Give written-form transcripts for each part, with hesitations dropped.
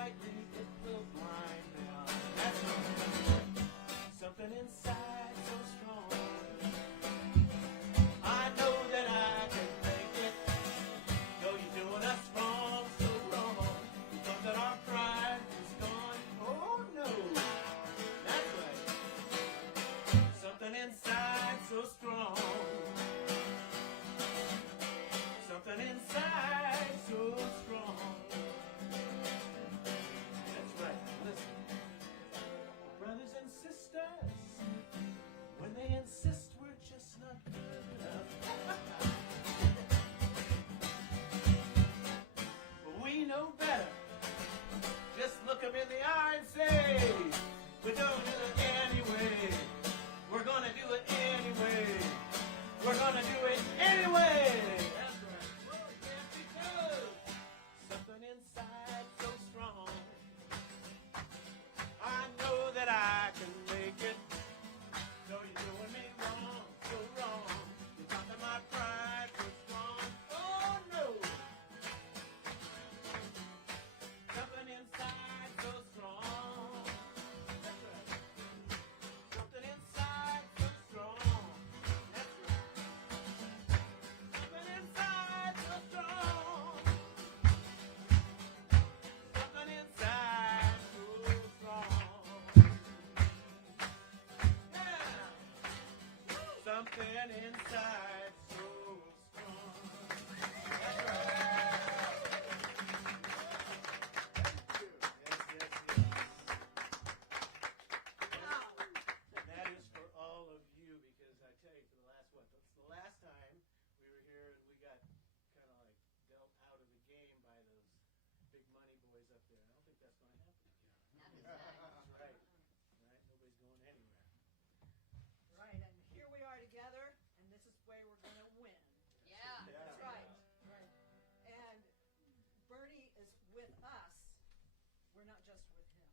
brightly, it will blind them. That's right. Something inside so strong. I know that I can make it. Though you're doing us wrong, so wrong. You thought that our pride was gone. Oh no. That's right. Something inside so strong. Something inside so strong. That's right. Listen. Brothers and sisters, when they insist we're just not good enough. But we know better. Just look them in the eye and say, we're gonna do it anyway. We're gonna do it anyway. We're gonna do it anyway. That's right. Oh, yeah, because something inside so strong. I know that I can make it. So you're doing me wrong, so wrong. You thought that my pride was strong. Oh no. Something inside so strong. That's right. Something inside so strong. That's right. Something inside so strong. Something inside so strong. Yeah. Something inside so strong. That's right. Yes, yes, yes. That is for all of you, because I tell you, for the last, that's the last time we were here and we got kind of like dealt out of the game by those big money boys up there. I don't think that's going to happen again. That's right. Right? Nobody's going anywhere. Right, and here we are together, and this is where we're going to win. Yeah. That's right. Right. And Bernie is with us. We're not just with him.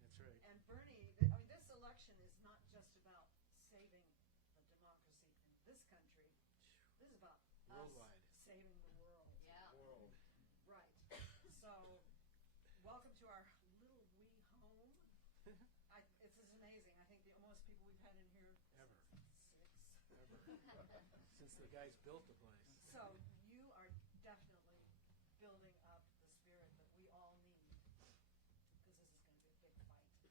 That's right. And Bernie, this election is not just about saving the democracy in this country. This is about Worldwide. us saving the world. Yeah. World. Right. So, welcome to our little wee home. This is amazing. I think the most people we've had in here Ever. 6. Ever. Since the guys built the place. So you are definitely building up the spirit that we all need, because this is going to be a big fight,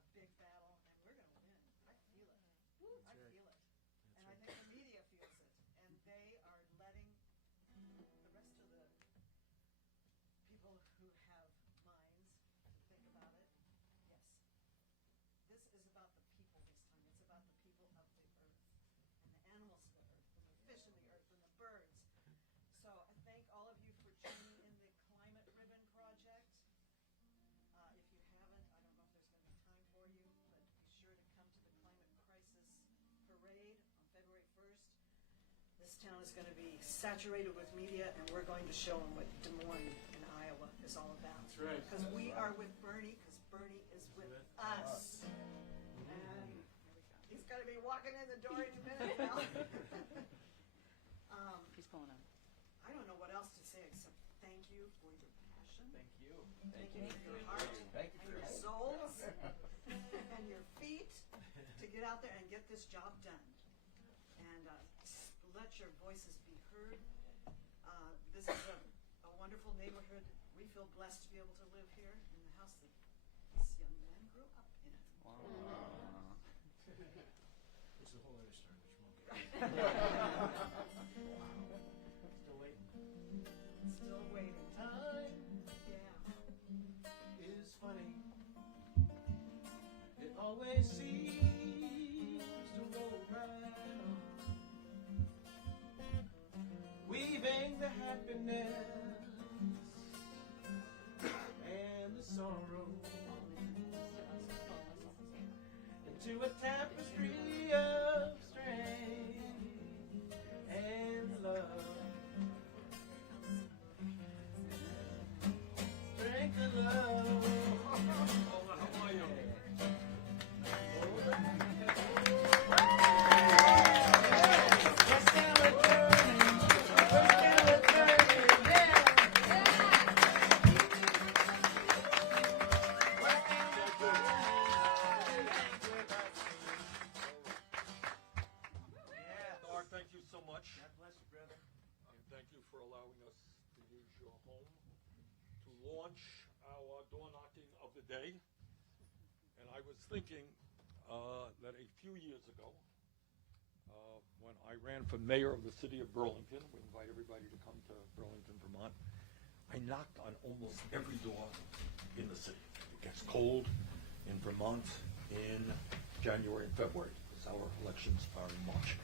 a big battle, and we're going to win. I feel it. I right. feel it. That's And I right. think the media feels it. And they are letting the rest of the people who have minds to think about it. Yes. This is about the people this time. It's about the people of the earth, and the animals of the earth, and the fish in the earth, and the birds. So I thank all of you for joining in the Climate Ribbon Project. If you haven't, I don't know if there's going to be time for you, but be sure to come to the Climate Crisis Parade on February 1st. This town is going to be saturated with media, and we're going to show them what Des Moines in Iowa is all about. That's right. Because we are with Bernie, because Bernie is with us. And he's going to be walking in the door any minute now. He's pulling up. I don't know what else to say except thank you for your passion. Thank you. Thank you for your heart Thank you and for your having me. souls and your feet to get out there and get this job done. And let your voices be heard. This is a wonderful neighborhood. We feel blessed to be able to live here in the house that this young man grew up in. It's a whole other story, which won't get Still waiting. Still waiting. Time Yeah. is funny. It always seems to roll right on, weaving the happiness and the sorrow into a tapestry of strength and love. Strength and love. How are you? launch our door knocking of the day. And I was thinking that a few years ago, when I ran for mayor of the city of Burlington, we invite everybody to come to Burlington, Vermont, I knocked on almost every door in the city. It gets cold in Vermont in January and February, because our elections are in March.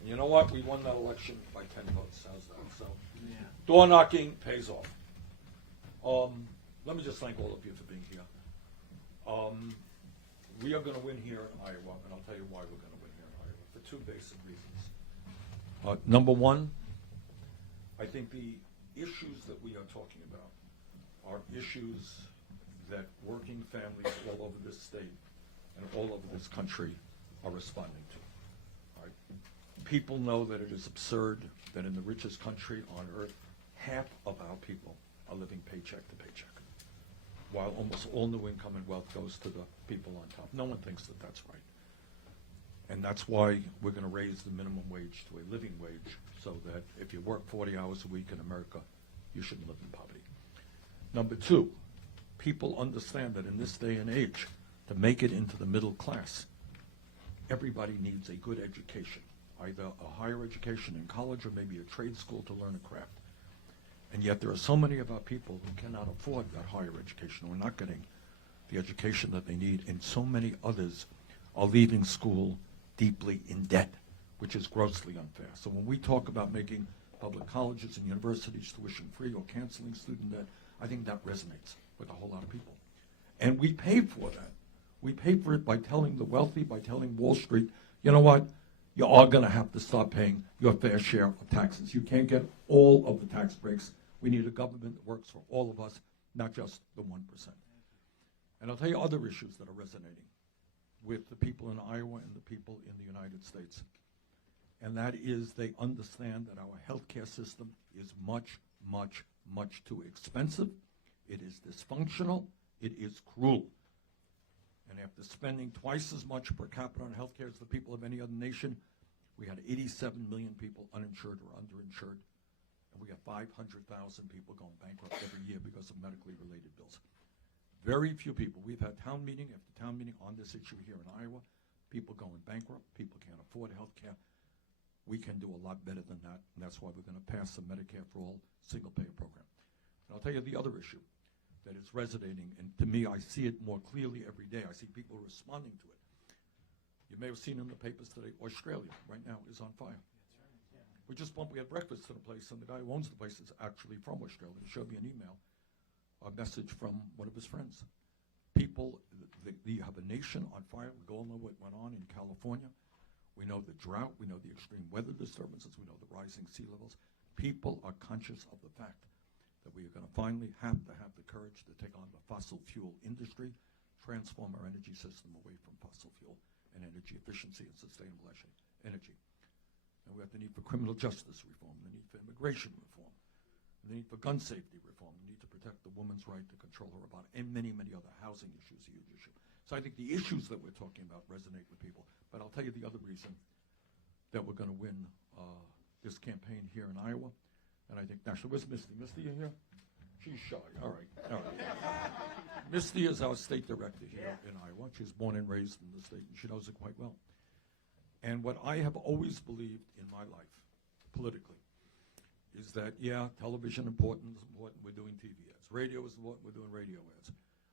And you know what? We won that election by 10 votes. How's that? So, door knocking pays off. Let me just thank all of you for being here. We are going to win here in Iowa, and I'll tell you why we're going to win here in Iowa, for two basic reasons. Number one, I think the issues that we are talking about are issues that working families all over this state and all over this country are responding to. All right? People know that it is absurd that in the richest country on earth, half of our people are living paycheck to paycheck, while almost all new income and wealth goes to the people on top. No one thinks that that's right. And that's why we're going to raise the minimum wage to a living wage, so that if you work 40 hours a week in America, you shouldn't live in poverty. Number two, people understand that in this day and age, to make it into the middle class, everybody needs a good education, either a higher education in college or maybe a trade school to learn a craft. And yet there are so many of our people who cannot afford that higher education, or not getting the education that they need, and so many others are leaving school deeply in debt, which is grossly unfair. So when we talk about making public colleges and universities tuition-free or canceling student debt, I think that resonates with a whole lot of people. And we pay for that. We pay for it by telling the wealthy, by telling Wall Street, you know what, you are going to have to start paying your fair share of taxes. You can't get all of the tax breaks. We need a government that works for all of us, not just the 1%. And I'll tell you other issues that are resonating with the people in Iowa and the people in the United States. And that is, they understand that our healthcare system is much, much, much too expensive. It is dysfunctional. It is cruel. And after spending twice as much per capita on healthcare as the people of any other nation, we had 87 million people uninsured or underinsured. And we got 500,000 people going bankrupt every year because of medically related bills. Very few people. We've had town meeting after town meeting on this issue here in Iowa. People going bankrupt. People can't afford health care. We can do a lot better than that, and that's why we're going to pass the Medicare for All single-payer program. And I'll tell you the other issue that is resonating, and to me, I see it more clearly every day. I see people responding to it. You may have seen in the papers today, Australia right now is on fire. We had breakfast at a place, and the guy who owns the place is actually from Australia. He showed me an email, a message from one of his friends. People, you have a nation on fire. We all know what went on in California. We know the drought. We know the extreme weather disturbances. We know the rising sea levels. People are conscious of the fact that we are going to finally have the courage to take on the fossil fuel industry, transform our energy system away from fossil fuel and energy efficiency and sustainable energy. And we have the need for criminal justice reform, the need for immigration reform, the need for gun safety reform, the need to protect the woman's right to control her body, and many, many other housing issues, a huge issue. So I think the issues that we're talking about resonate with people. But I'll tell you the other reason that we're going to win this campaign here in Iowa. And I think nationally, where's Misty? Misty, you here? She's shy. All right. Misty is our state director here in Iowa. She's born and raised in the state, and she knows it quite well. And what I have always believed in my life, politically, is that, television is important. We're doing TV ads. Radio is important. We're doing radio ads.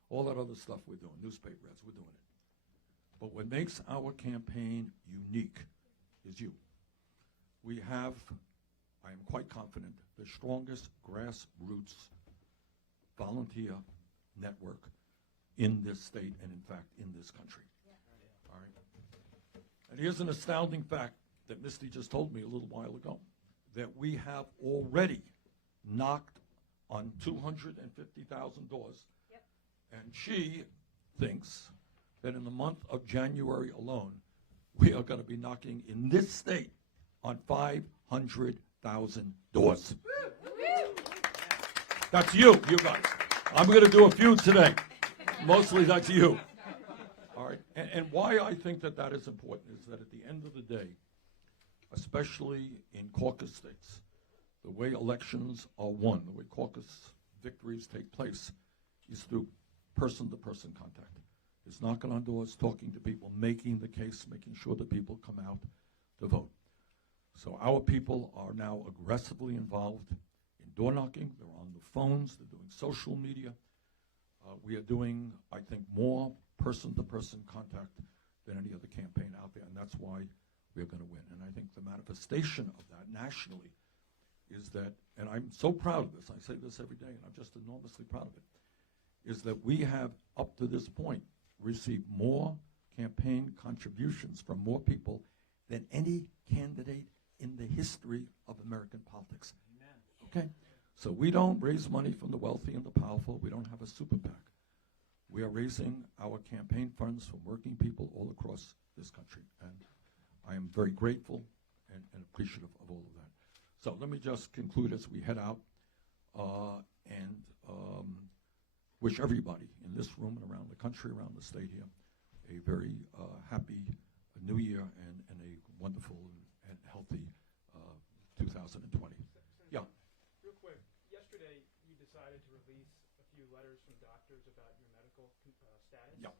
All that other stuff we're doing, newspaper ads, we're doing it. But what makes our campaign unique is you. We have, I am quite confident, the strongest grassroots volunteer network in this state and, in fact, in this country. All right. And here's an astounding fact that Misty just told me a little while ago, that we have already knocked on 250,000 doors. Yep. And she thinks that in the month of January alone, we are going to be knocking in this state on 500,000 doors. That's you guys. I'm going to do a few today. Mostly that's you. All right. And why I think that is important is that at the end of the day, especially in caucus states, the way elections are won, the way caucus victories take place, is through person-to-person contact. It's knocking on doors, talking to people, making the case, making sure that people come out to vote. So our people are now aggressively involved in door knocking. They're on the phones. They're doing social media. We are doing, I think, more person-to-person contact than any other campaign out there, and that's why we're going to win. And I think the manifestation of that nationally is that, and I'm so proud of this, I say this every day, and I'm just enormously proud of it, is that we have, up to this point, received more campaign contributions from more people than any candidate in the history of American politics. Amen. Okay? So we don't raise money from the wealthy and the powerful. We don't have a super PAC. We are raising our campaign funds from working people all across this country. And I am very grateful and appreciative of all of that. So let me just conclude as we head out and wish everybody in this room and around the country, around the state here, a very happy new year and a wonderful and healthy 2020. Yeah. Real quick, yesterday you decided to release a few letters from doctors about your medical status. Yeah.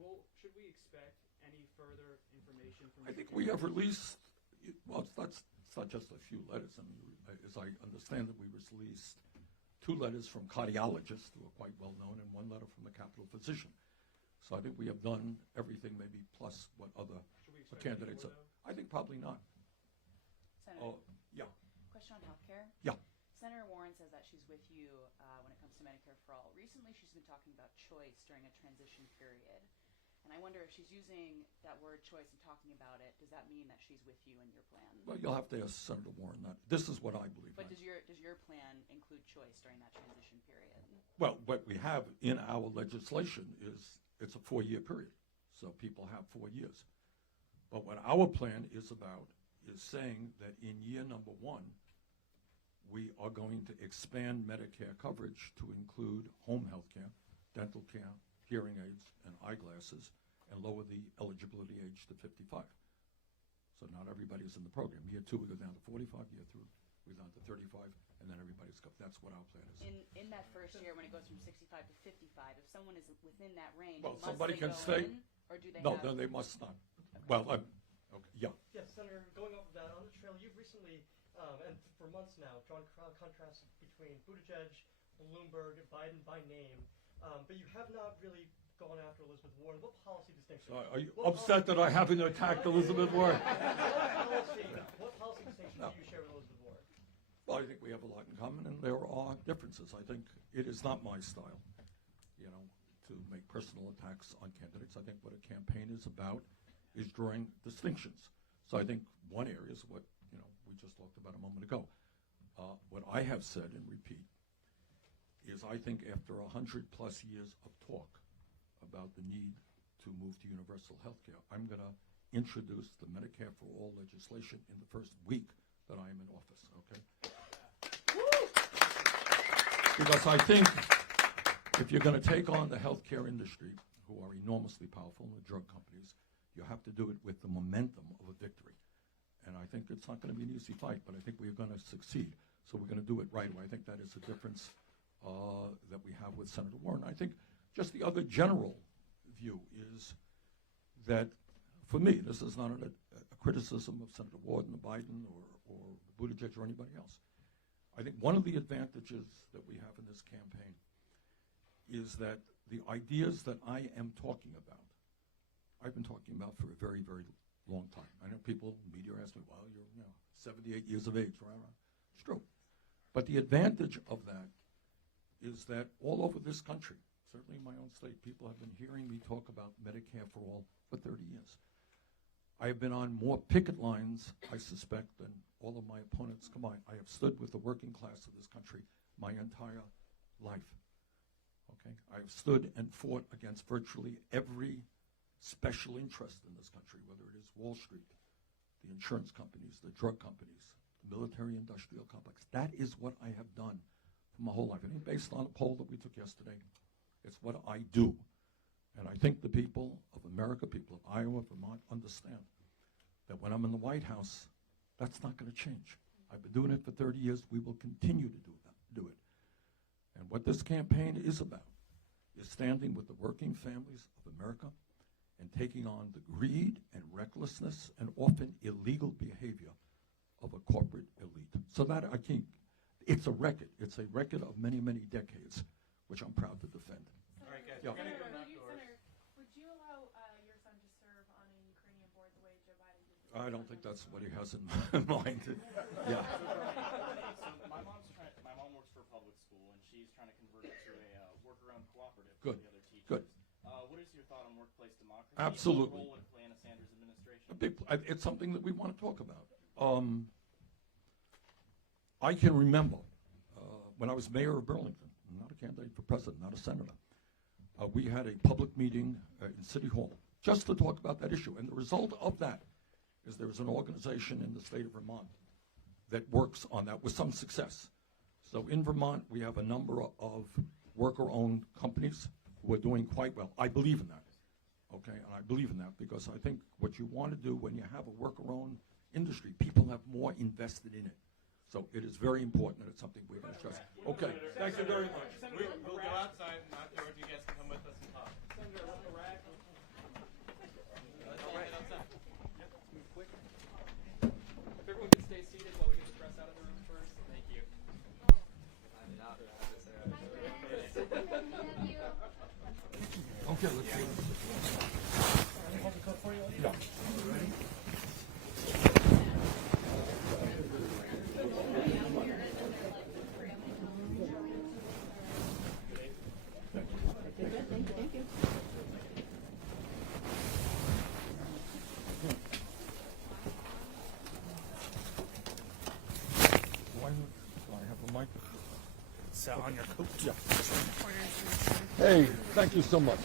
Well, should we expect any further information from I think we have released, well, it's not just a few letters. I mean, as I understand it, we released 2 letters from cardiologists who are quite well known and 1 letter from the Capitol physician. So I think we have done everything, maybe plus what other candidates are. I think probably not. Senator, Yeah. question on healthcare. Yeah. Senator Warren says that she's with you when it comes to Medicare for All. Recently, she's been talking about choice during a transition period. And I wonder if she's using that word choice and talking about it, does that mean that she's with you in your plan? Well, you'll have to ask Senator Warren that. This is what I believe. But does your plan include choice during that transition period? Well, what we have in our legislation is it's a 4-year period. So people have 4 years. But what our plan is about is saying that in year number 1, we are going to expand Medicare coverage to include home health care, dental care, hearing aids, and eyeglasses, and lower the eligibility age to 55. So not everybody's in the program. Year 2, we go down to 45. Year 3, we go down to 35, and then everybody's covered. That's what our plan is. In that first year, when it goes from 65 to 55, if someone is within that range, Well, must somebody they can go stay. in, or do they No, have... no, they must not. Okay. Well, okay, yeah. Yes, Senator, going off of that, on the trail, you've recently, and for months now, drawn contrasts between Buttigieg, Bloomberg, Biden by name, but you have not really gone after Elizabeth Warren. What policy distinction? So are you upset that I haven't attacked Elizabeth Warren? What policy distinction do you share with Elizabeth Warren? Well, I think we have a lot in common, and there are differences. I think it is not my style, to make personal attacks on candidates. I think what a campaign is about is drawing distinctions. So I think one area is what we just talked about a moment ago. What I have said and repeat is I think after 100+ years of talk about the need to move to universal health care, I'm going to introduce the Medicare for All legislation in the first week that I am in office, okay? Because I think if you're going to take on the healthcare industry, who are enormously powerful, and the drug companies, you have to do it with the momentum of a victory. And I think it's not going to be an easy fight, but I think we're going to succeed. So we're going to do it right away. I think that is the difference that we have with Senator Warren. I think just the other general view is that, for me, this is not a criticism of Senator Warren or Biden or Buttigieg or anybody else. I think one of the advantages that we have in this campaign is that the ideas that I am talking about, I've been talking about for a very, very long time. I know people, media ask me, well, you're 78 years of age, right? It's true. But the advantage of that is that all over this country, certainly in my own state, people have been hearing me talk about Medicare for All for 30 years. I have been on more picket lines, I suspect, than all of my opponents combined. I have stood with the working class of this country my entire life. Okay? I have stood and fought against virtually every special interest in this country, whether it is Wall Street, the insurance companies, the drug companies, the military-industrial complex. That is what I have done for my whole life. It ain't based on a poll that we took yesterday. It's what I do. And I think the people of America, people of Iowa, Vermont, understand that when I'm in the White House, that's not going to change. I've been doing it for 30 years. We will continue to do it. And what this campaign is about is standing with the working families of America and taking on the greed and recklessness and often illegal behavior of a corporate elite. So that, I think, it's a record. It's a record of many, many decades, which I'm proud to defend. All right, guys, Yeah. we're going to go outdoors. Would you allow your son to serve on a Ukrainian board the way Joe Biden did? I don't think that's what he has in mind. Yeah. So my mom works for a public school, and she's trying to convert it to a work-around cooperative Good. for the other teachers. Good. What is your thought on workplace democracy? Absolutely. What role would it play in a Sanders administration? It's something that we want to talk about. I can remember when I was mayor of Burlington, not a candidate for president, not a senator, we had a public meeting in City Hall just to talk about that issue. And the result of that is there is an organization in the state of Vermont that works on that with some success. So in Vermont, we have a number of worker-owned companies who are doing quite well. I believe in that, okay? And I believe in that because I think what you want to do when you have a worker-owned industry, people have more invested in it. So it is very important, and it's something we're going to stress. Okay, thank you very much. We'll go outside and afterwards you guys can come with us and talk. Let's all get outside. Move quick. If everyone could stay seated while we get the press out of the room first, thank you. Okay, let's see. Yeah. Do I have a mic? It's on your coat. Yeah. Hey, thank you so much.